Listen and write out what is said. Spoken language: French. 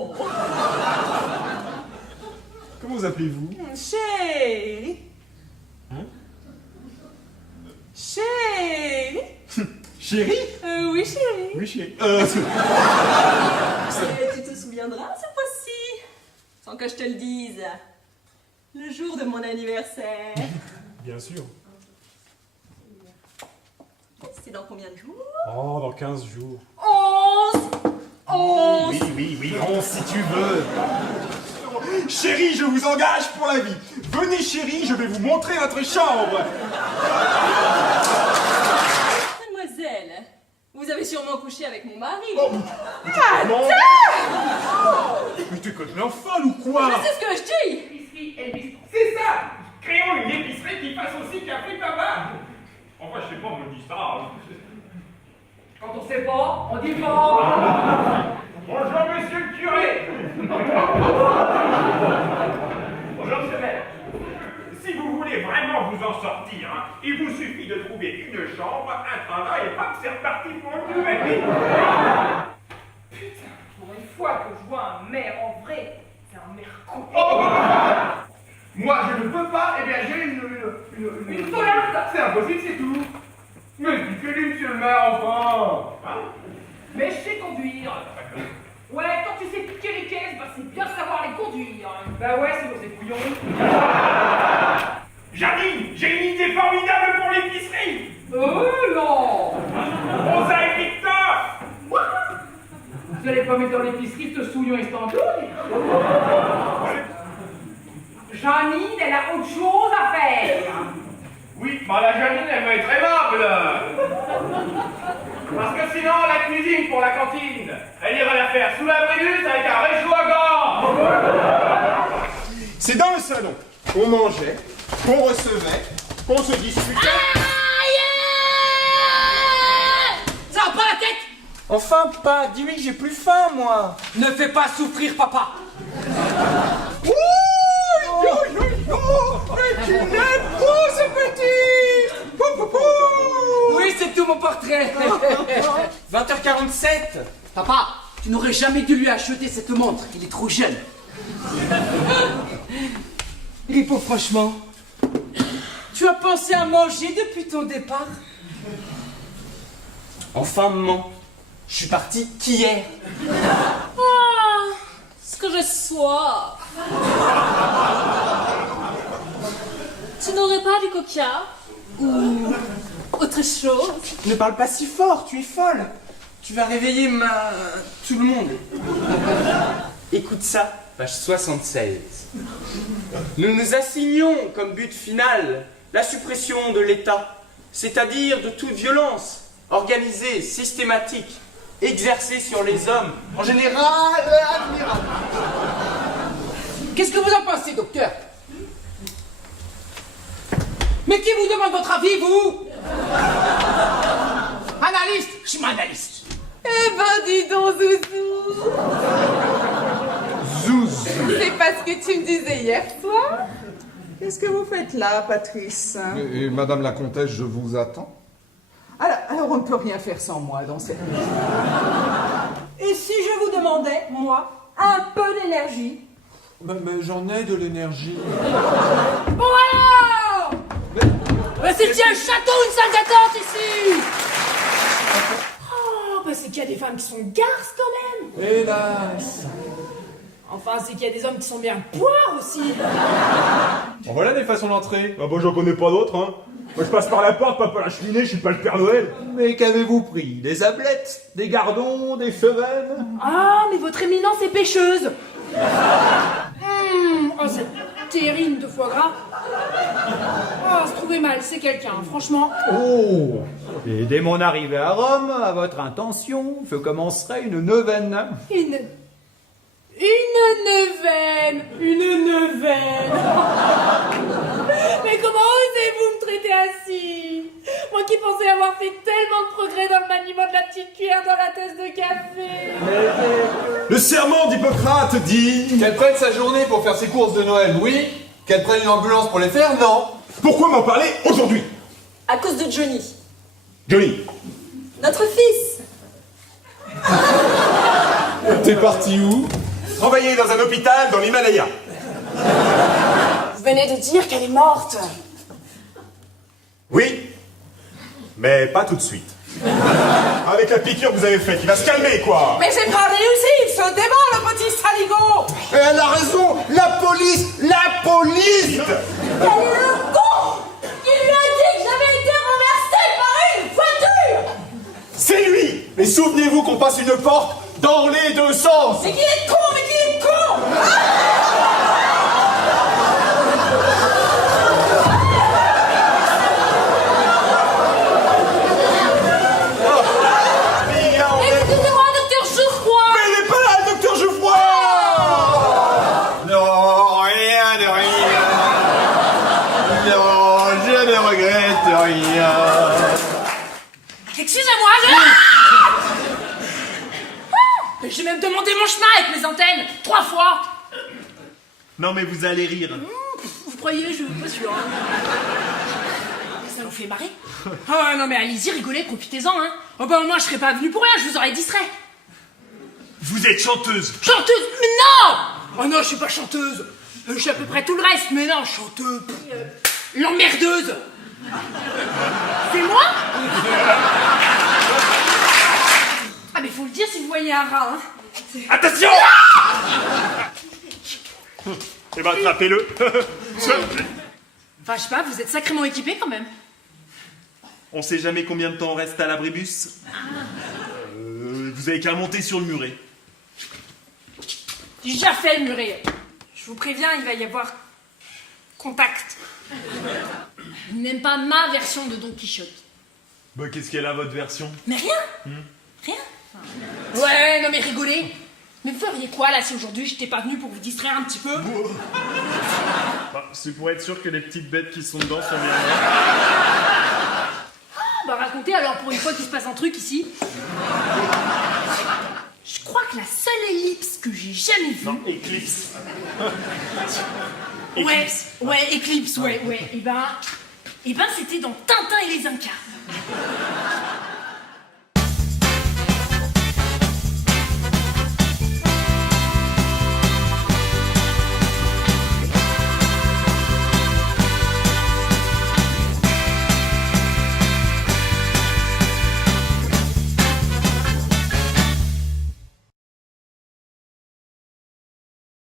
gros mot. Comment vous appelez-vous? Chérie. Hein? Chérie. Chérie? Oui, chérie. Oui, chérie. Tu te souviendras cette fois-ci, sans que je te le dise, le jour de mon anniversaire. Bien sûr. C'est dans combien de jours? Oh, dans 15 jours. 11. Oui, 11 si tu veux. Chérie, je vous engage pour la vie. Venez, chérie, je vais vous montrer notre chambre. Mademoiselle, vous avez sûrement couché avec mon mari. Oh, mais t'es complètement folle ou quoi? C'est ce que je dis. Épicerie et bistrot. C'est ça! Créons une épicerie qui fasse aussi café tabac. Enfin, je sais pas, on me dit ça. Quand on sait pas, on dit pas. Bonjour, monsieur le curé. Bonjour, monsieur le maire. Si vous voulez vraiment vous en sortir, hein, il vous suffit de trouver une chambre, un travail, et hop, c'est reparti pour une nouvelle vie. Putain, pour une fois que je vois un maire en vrai, c'est un maire con. Moi, je ne peux pas héberger une tolère. C'est impossible, c'est tout. Mais expliquez-lui, monsieur le maire, enfin. Hein? Mais je sais conduire. Ouais, quand tu sais piquer les caisses, bah c'est bien savoir les conduire. Bah ouais, c'est vos épouillons. Jardine, j'ai une idée formidable pour l'épicerie. Non. Rosa et Victor. Vous allez pas mettre dans l'épicerie ce souillon Istanbul? Janine, elle a autre chose à faire. Oui, bah la Janine, elle va être aimable. Parce que sinon, la cuisine pour la cantine, elle ira la faire sous la brise avec un réchaud à gants. C'est dans le salon qu'on mangeait, qu'on recevait, qu'on se disputait. Ça va pas la tête? Enfin, papa, dis-lui que j'ai plus faim, moi. Ne fais pas souffrir papa. Mais tu l'aimes beau, ce petit. Oui, c'est tout mon portrait. 20h47. Papa, tu n'aurais jamais dû lui acheter cette montre. Il est trop jeune. Ripo, franchement, tu as pensé à manger depuis ton départ? Enfin, maman, je suis parti qu'hier. Ce que je sois. Tu n'aurais pas du coca? Ou autre chose? Ne parle pas si fort, tu es folle. Tu vas réveiller tout le monde. Écoute ça, page 76. Nous nous assignons comme but final la suppression de l'État, c'est-à-dire de toute violence organisée, systématique, exercée sur les hommes, en général admirable. Qu'est-ce que vous en pensez, docteur? Mais qui vous demande votre avis, vous? Analyste? Je suis analyste. Eh ben, dis donc, Zouzou. Zouz. C'est pas ce que tu me disais hier soir. Qu'est-ce que vous faites là, Patrice? Et Madame la Comtesse, je vous attends. Alors, on ne peut rien faire sans moi dans cette maison. Et si je vous demandais, moi, un peu d'énergie? Mais j'en ai de l'énergie. Bon alors! Mais c'est qu'il y a un château, une salle d'attente ici! Oh, bah c'est qu'il y a des femmes qui sont garces quand même. Hélas. Enfin, c'est qu'il y a des hommes qui sont bien poires aussi. Bon, voilà des façons d'entrer. Ah bah j'en connais pas d'autres, hein. Moi je passe par la porte, pas par la cheminée, je suis pas le Père Noël. Mais qu'avez-vous pris? Des ablettes? Des gardons? Des chevennes? Ah, mais votre éminence est pêcheuse. Oh, cette terrine de foie gras. Oh, se trouver mal, c'est quelqu'un, franchement. Oh! Et dès mon arrivée à Rome, à votre intention, je commencerai une neuvaine. Une neuvaine. Mais comment osez-vous me traiter ainsi? Moi qui pensais avoir fait tellement de progrès dans le maniement de la petite cuillère dans la tasse de café. Le serment d'Hippocrate dit... Qu'elle prenne sa journée pour faire ses courses de Noël, oui. Qu'elle prenne une ambulance pour les faire, non. Pourquoi m'en parler aujourd'hui? À cause de Johnny, Johnny. notre fils. T'es parti où? travaillait dans un hôpital dans l'Himalaya. Vous venez de dire qu'elle est morte. Oui, mais pas tout de suite. Avec la piqûre que vous avez faite, il va se calmer, quoi. Mais j'ai pas réussi, il se débat, le petit saligo. Et elle a raison, la police. Quel est le con qui lui a dit que j'avais été renversé par une voiture? C'est lui. Mais souvenez-vous qu'on passe une porte dans les deux sens. Mais qu'il est con, mais qu'il est con. Excusez-moi, docteur Geoffroy. Mais il n'est pas là, le docteur Geoffroy. Non, rien de rien. Non, je ne regrette rien. Excusez-moi, j'ai même demandé mon chemin avec mes antennes 3 fois. Non mais vous allez rire. Vous croyez, je suis pas sûr. Ça vous fait marrer? Ah non mais allez-y, rigolez, profitez-en, hein. Oh bah moi je serais pas venu pour rien, je vous aurais distrait. Vous êtes chanteuse. Chanteuse? Mais non! Oh non, je suis pas chanteuse. Je suis à peu près tout le reste, mais non, chanteuse. L'emmerdeuse. C'est moi? Ah mais faut le dire si vous voyez un rat, hein. Attention. Eh ben attrapez-le. Enfin je sais pas, vous êtes sacrément équipés quand même. On sait jamais combien de temps on reste à l'abribus. Vous avez qu'à monter sur le muret. J'ai déjà fait le muret. Je vous préviens, il va y avoir contact. Il n'aime pas ma version de Don Quichotte. Bah qu'est-ce qu'elle a votre version? Mais rien. Rien. Ouais, non mais rigolez. Mais vous feriez quoi là si aujourd'hui j'étais pas venu pour vous distraire un petit peu? Bah, c'est pour être sûr que les petites bêtes qui sont dedans sont bien là. Bah racontez alors pour une fois qu'il se passe un truc ici. Je crois que la seule ellipse que j'ai jamais vue... Non, éclipse. Ouais, éclipse, ouais. Et ben c'était dans Tintin et les Incas.